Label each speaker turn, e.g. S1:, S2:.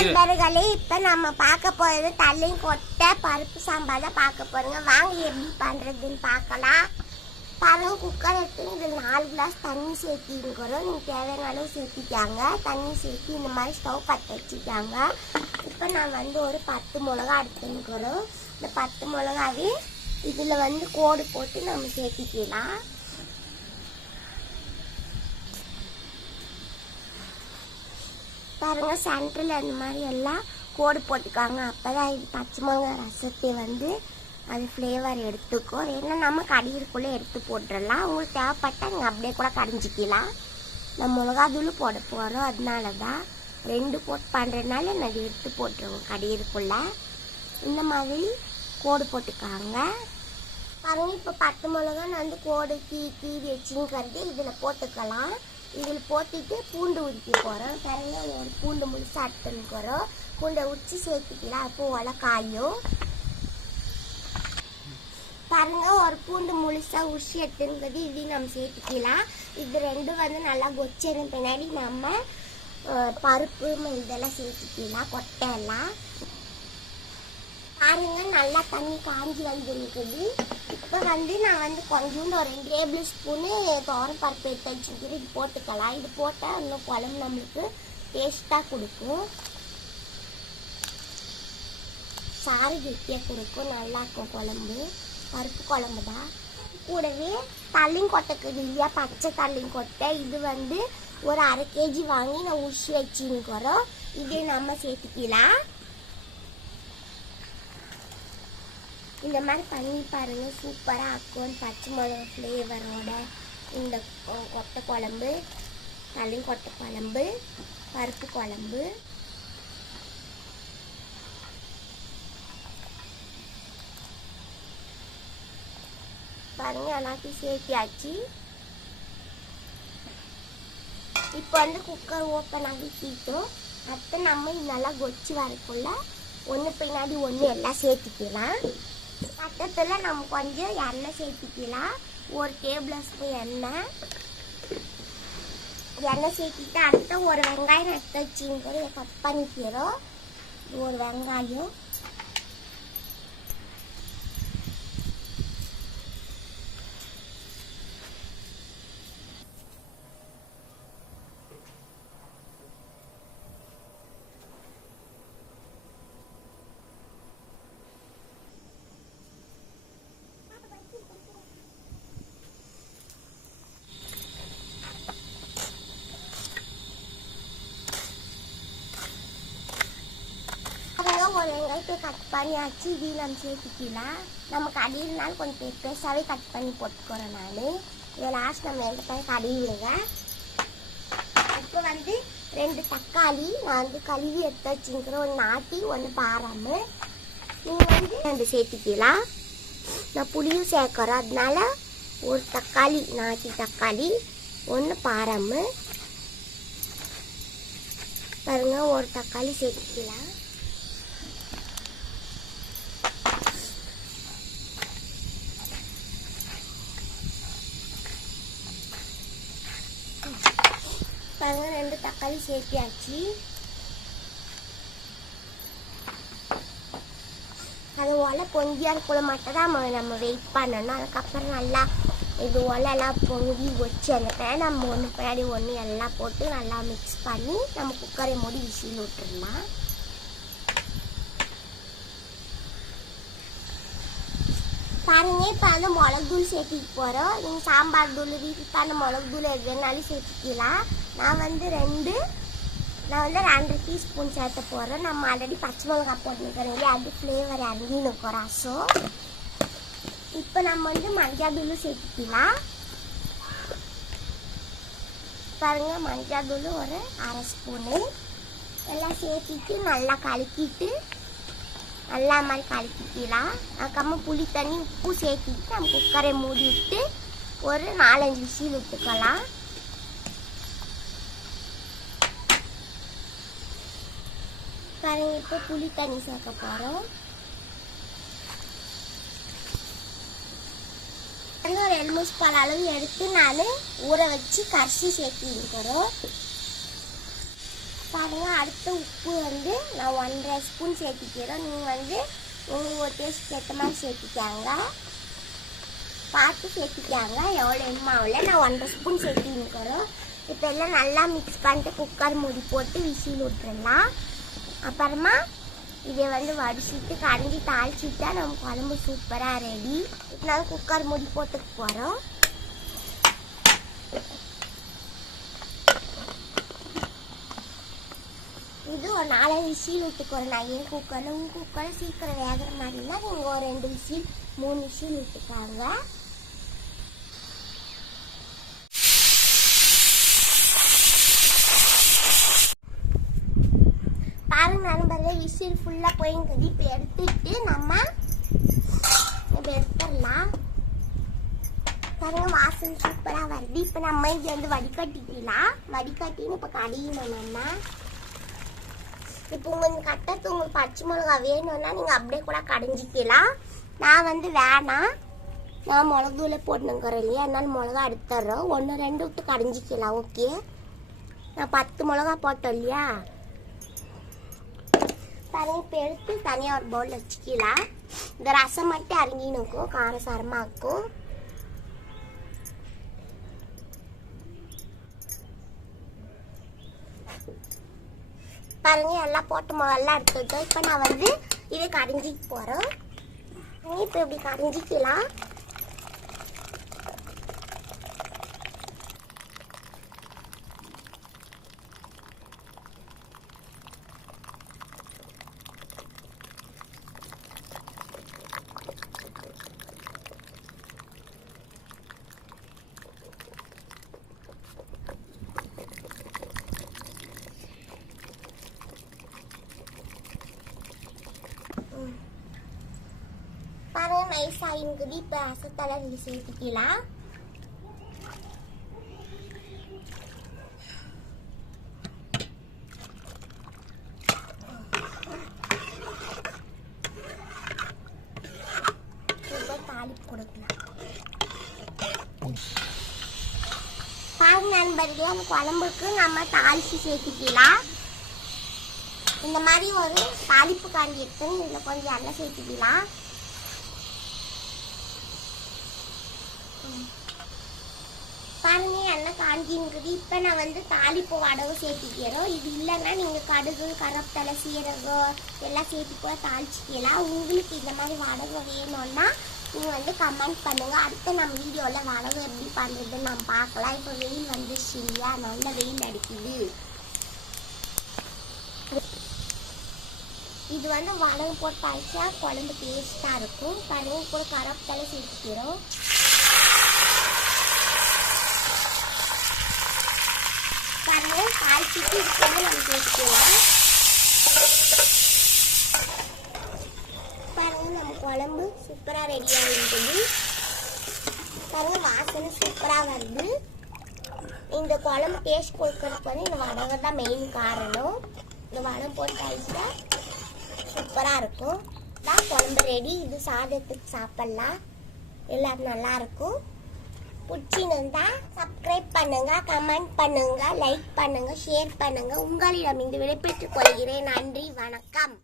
S1: நண்பர்களே இப்ப நம்ம பார்க்க போறது தள்ளையும் கொட்டை பருப்பு சாம்பார் தான் பார்க்க போறோங்க. வாங்க எப்படி பண்றதுன்னு பார்க்கலாம். பாருங்க குக்கர் எடுத்து இதில் நாலு கிளாஸ் தண்ணி சேர்த்திருக்கிறோம் நீங்கள் தேவையான அளவு சேர்த்திக்காங்க. தண்ணி சேர்த்து இந்த மாதிரி ஸ்டவ் பற்ற வச்சுக்காங்க. இப்போ நான் வந்து ஒரு பத்து மிளகா எடுத்துக்கிறோம் இந்த பத்து மிளகாவே இதில் வந்து கோடு போட்டு நம்ம சேர்த்திக்கலாம். பாருங்க சென்டரில் அந்த மாதிரி எல்லாம் கோடு போட்டுக்காங்க. அப்போ தான் இது பச்சை மிளகா ரசத்தை வந்து அது ஃப்ளேவர் எடுத்துக்கும். ஏன்னா நம்ம கடியிருக்குள்ளே எடுத்து போட்டுடலாம். உங்களுக்கு தேவைப்பட்டால் நீங்கள் அப்படியே கூட கடிஞ்சிக்கலாம். நம்ம மிளகாதூள் போட போகிறோம் அதனால தான் ரெண்டு போட்டு பண்ணுறதுனால நான் எடுத்து போட்டுருவோம் கடியிருக்குள்ளே இந்த மாதிரி கோடு போட்டுக்காங்க. பாருங்க இப்போ பத்து மிளகா நான் வந்து கோடு கீ கீறி வச்சுங்கிறது இதில் போட்டுக்கலாம். இதில் போட்டுட்டு பூண்டு உரிக்க போகிறோம் பாருங்க ஒரு பூண்டு முழுசாக போகிறோம் பூண்டை உரிச்சு சேர்த்துக்கலாம் அப்போ ஒலை காயும். பாருங்க ஒரு பூண்டு முழுசா உரிச்சு எடுத்துங்கிறது இதையும் நம்ம சேர்த்துக்கலாம். இது ரெண்டும் வந்து நல்லா கொச்சிருந்த பின்னாடி நம்ம பருப்பு இதெல்லாம் சேர்த்துக்கலாம். கொட்டை எல்லாம் பாருங்க நல்லா தண்ணி காஞ்சி வந்துருக்குது. இப்போ வந்து நான் வந்து கொஞ்சோண்டு ஒரு ரெண்டு டேபிள் ஸ்பூனு துவரம் பருப்பு எடுத்து வச்சுக்கிட்டு இது போட்டுக்கலாம். இது போட்டால் இன்னும் குழம்பு நம்மளுக்கு டேஸ்ட்டாக கொடுக்கும். சாறு கெட்டியாக கொடுக்கும். நல்லா இருக்கும் குழம்பு. பருப்பு குழம்பு தான். கூடவே தள்ளிங்கொட்டைக்கு இல்லையா? பச்சை தள்ளிங்கொட்டை இது வந்து ஒரு அரை கேஜி வாங்கி நான் உரிச்சு வச்சுருக்கிறோம். இதே நம்ம சேர்த்துக்கலாம். இந்த மாதிரி பண்ணி பாருங்க சூப்பராக ஆக்கும் பச்சை மிளகா ஃப்ளேவரோட இந்த கொட்டை குழம்பு தள்ளி கொட்டை குழம்பு பருப்பு குழம்பு. பாருங்க எல்லாத்தையும் சேர்த்தியாச்சு. இப்போ வந்து குக்கர் ஓப்பன் ஆகி சீட்டும் அடுத்து நம்ம நல்லா கொச்சி வரக்குள்ள ஒன்று பின்னாடி ஒன்று எல்லாம் சேர்த்துக்கலாம். பக்கத்தில் நம்ம கொஞ்சம் எண்ணெய் சேர்த்திக்கலாம். ஒரு டேபிள் ஸ்பூன் எண்ணெய். எண்ணெய் சேர்த்திட்டு அடுத்த ஒரு வெங்காயம் எடுத்து வச்சுங்கிறது கட் பண்ணிக்கிறோம். ஒரு வெங்காயம். போட்டு கட் பண்ணியாச்சு இதையும் நம்ம சேர்த்துக்கலாம் நம்ம கடியினாலும் கொஞ்சம் பெ- கட் பண்ணி போட்டுக்கிறோம் நான். இதை லாஸ்ட் நம்ம எடுத்தால் கடிவிடுங்க இப்போ வந்து ரெண்டு தக்காளி நான் வந்து கழுவி எடுத்து வச்சுக்கிறேன். ஒன்று நாட்டி ஒன்று பாராமு. நீங்கள் வந்து ரெண்டு சேர்த்துக்கலாம். நான் புளியும் சேர்க்குறோம் அதனால ஒரு தக்காளி நாட்டி தக்காளி ஒன்று பாராமு. பாருங்க ஒரு தக்காளி சேர்த்துக்கலாம். பாருங்க ரெண்டு தக்காளி சேர்த்தியாச்சு. அது ஒலை பொங்கியா இருக்கல மட்டும் தான் நம்ம வெயிட் பண்ணணும். அதுக்கப்புறம் நல்லா இது ஒலைலாம் பொங்கி வச்சு அந்த பேன் நம்ம ஒன்று பின்னாடி ஒன்று எல்லாம் போட்டு நல்லா மிக்ஸ் பண்ணி நம்ம குக்கரை மூடி விசில் விட்டுடலாம் பாருங்க இப்போ வந்து மிளகு தூள் சேர்த்திட்டு போகிறோம் நீங்கள் சாம்பார் தூள் வீட்டுக்கான மிளகு தூள் எது வேணாலும் சேர்த்துக்கலாம். நான் வந்து ரெண்டு நான் வந்து ரெண்டு டீஸ்பூன் சேர்த்த போகிறேன் நம்ம ஆல்ரெடி பச்சை மிளகா போட்டுருக்கிறோம் இல்லையா அது ஃப்ளேவர் இறங்கி இருக்கும் ரசம். இப்போ நம்ம வந்து மஞ்சா தூள் சேர்த்துக்கலாம். பாருங்க மஞ்சா தூள் ஒரு அரை ஸ்பூனு. எல்லாம் சேர்த்திட்டு நல்லா கலக்கிட்டு நல்லா மாதிரி கலக்கிக்கலாம் அதுக்கப்புறமா புளி தண்ணி உப்பு சேர்த்திட்டு நம்ம குக்கரை மூடி விட்டு ஒரு நாலஞ்சு விசில் விட்டுக்கலாம். பாருங்க இப்போ புளி தண்ணி சேர்க்க போகிறோம் ஒரு எலுமிச்சு பழ அளவு எடுத்து நான் ஊற வச்சு கரிசி சேர்த்து இருக்கிறோம் பாருங்க அடுத்து உப்பு வந்து நான் ஒன்றரை ஸ்பூன் சேர்த்திக்கிறோம் நீங்கள் வந்து ஒவ்வொரு டேஸ்ட் ஏற்ற மாதிரி சேர்த்திக்காங்க. பார்த்து சேர்த்திக்காங்க. எவ்வளோ எம்மாவில் நான் ஒன்றரை ஸ்பூன் சேர்த்திக்கிறோம் இப்போ எல்லாம் நல்லா மிக்ஸ் பண்ணிட்டு குக்கர் மூடி போட்டு விசில் விட்டுறலாம். அப்புறமா இதை வந்து வடிச்சிட்டு கரைஞ்சி தாளிச்சுட்டா நம்ம குழம்பு சூப்பராக ரெடி இப்போ நாங்கள் குக்கர் மூடி போட்டுக்கு போகிறோம் இது ஒரு நாலு விசில் விட்டுக்கோறேன் நான் ஏன் குக்கரில் உங்கள் குக்கரில் சீக்கிரம் வேகிற மாதிரினா நீங்கள் ஒரு ரெண்டு விசில் மூணு விசில் விட்டுக்காங்க. பாருங்க நண்பர்களே விசில் ஃபுல்லாக போயிங்கிறது இப்போ எடுத்துட்டு நம்ம இப்போ எடுத்துடலாம். பாருங்க வாசல் சூப்பராக வருது. இப்போ நம்ம இது வந்து வடிகட்டிக்கலாம். வடிகட்டின்னு இப்போ கடியணும் நம்ம இப்போ உங்களுக்கு கட்டத்து உங்களுக்கு பச்சை மிளகா வேணும்னா நீங்கள் அப்படியே கூட கடைஞ்சிக்கலாம். நான் வந்து வேணாம். நான் மிளகுல போட்டுனுங்கிறேன் இல்லையா? அதனால மிளகா எடுத்துட்றோம் ஒன்று ரெண்டு விட்டு கடைஞ்சிக்கலாம் ஓகே? நான் பத்து மிளகா போட்டோம் இல்லையா? பாருங்க இப்போ எடுத்து தனியாக ஒரு பவுல் வச்சுக்கலாம். இந்த ரசம் மட்டும் அருங்கினுக்கும் காரசாரமாக இருக்கும். பாருங்க எல்லாம் போட்டு மிளகெல்லாம் எடுத்துட்டோம் இப்போ நான் வந்து இதை கரைஞ்சிக்க போகிறோம் இப்போ இப்படி கரைஞ்சிக்கலாம் பாருங்க நைஸ் ஆகிங்குது இப்போ அசத்தலை இது சேர்த்துக்கலாம் தாளிப்பு கொடுக்கலாம் பாருங்க நண்பர்களே அந்த குழம்புக்கு நம்ம தாளிச்சு சேர்த்துக்கலாம் இந்த மாதிரி ஒரு தாளிப்பு காண்டி எடுத்து இதில் கொஞ்சம் எண்ணெய் சேர்த்துக்கலாம் பாருங்க எண்ணெய் இப்போ நான் வந்து தாளிப்பு வடவு சேர்த்திக்கிறோம் இது இல்லைன்னா நீங்கள் கடுகு கரப்பலை சீரகம் எல்லாம் சேர்த்து கூட தாளிச்சிக்கலாம். உங்களுக்கு இந்த மாதிரி வடகு வேணும்னா நீங்கள் வந்து கமெண்ட் பண்ணுங்கள் அடுத்து நம்ம வீடியோவில் வடகு எப்படி பண்ணுறதுன்னு நம்ம பார்க்கலாம். இப்போ வெயில் வந்துச்சு இல்லையா நல்ல வெயில் அடிக்குது. இது வந்து வடகு போட்டு தாளிச்சா குழம்பு டேஸ்ட்டாக இருக்கும். கடுகு கூட கரப்பலை சேர்த்துக்கிறோம். பாருங்க. தாளிச்சிட்டு இதுக்கு வந்து நம்ம சேர்த்துக்கலாம் பாருங்கள் நம்ம குழம்பு சூப்பராக ரெடி ஆகிருக்குது பாருங்கள் வாசனை சூப்பராக வருது. இந்த குழம்பு டேஸ்ட் கொடுக்கறதுக்கு வந்து இந்த வடகை தான் மெயின் காரணம். இந்த வடம் போட்டு அழிச்சா சூப்பராக இருக்கும். தான் குழம்பு ரெடி இது சாதத்துக்கு சாப்பிட்லாம். எல்லாரும் நல்லாயிருக்கும் பிடிச்சிருந்தா சப்ஸ்கிரைப் பண்ணுங்க கமெண்ட் பண்ணுங்க லைக் பண்ணுங்க ஷேர் பண்ணுங்க. உங்களிடம் இந்த விடைபெற்றுக் கொள்கிறேன். நன்றி வணக்கம்.